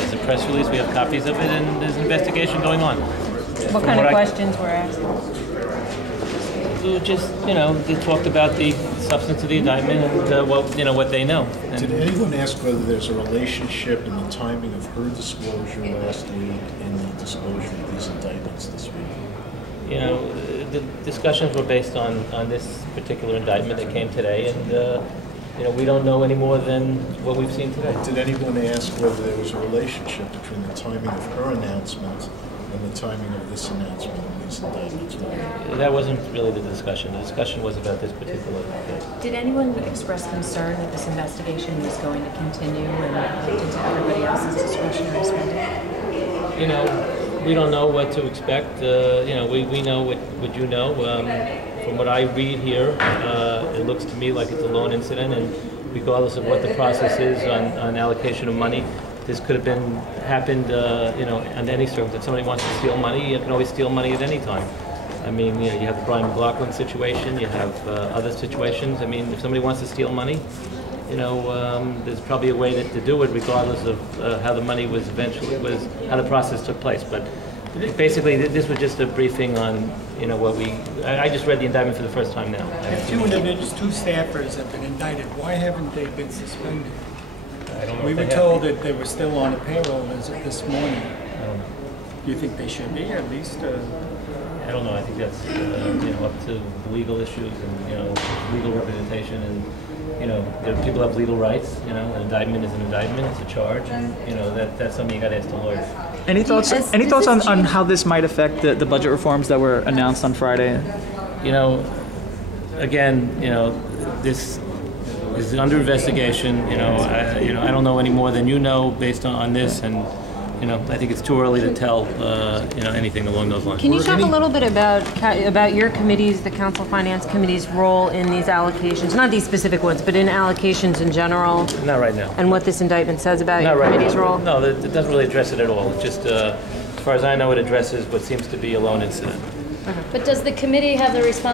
it's a press release. We have copies of it, and there's an investigation going on. What kind of questions were asked? Just, they talked about the substance of the indictment and what they know. And did anyone ask whether there's a relationship in the timing of her disclosure last week and the disclosure of these indictments this week? The discussions were based on this particular indictment that came today, and we don't know any more than what we've seen today. Did anyone ask whether there was a relationship between the timing of her announcement and the timing of this announcement and these indictments? That wasn't really the discussion. The discussion was about this particular case. Did anyone express concern that this investigation was going to continue and looked into everybody else's discretionary spending? We don't know what to expect. We know what you know. From what I read here, it looks to me like it's a lone incident, and regardless of what the process is on allocation of money, this could have happened, on any terms. If somebody wants to steal money, you can always steal money at any time. I mean, you have the Brian McLaughlin situation, you have other situations. I mean, if somebody wants to steal money, there's probably a way to do it, regardless of how the money how the process took place. But basically, this was just a briefing on, I just read the indictment for the first time now. If two individuals, two staffers have been indicted, why haven't they been suspended? I don't know. We were told that they were still on the payroll as of this morning. Do you think they should be, at least? I don't know. I think that's up to legal issues and legal representation, and people have legal rights. An indictment is an indictment. It's a charge, and that's something you got to ask the lawyers. Any thoughts? Any thoughts on how this might affect the budget reforms that were announced on Friday? Again, this is under investigation. I don't know any more than you know based on this, and I think it's too early to tell anything along those lines. Can you talk a little bit about your committee's, the Council Finance Committee's role in these allocations? Not these specific ones, but in allocations in general. Not right now. And what this indictment says about your committee's role? No, it doesn't really address it at all. It just, as far as I know, it addresses what seems to be a lone incident. But does the committee have the responsibility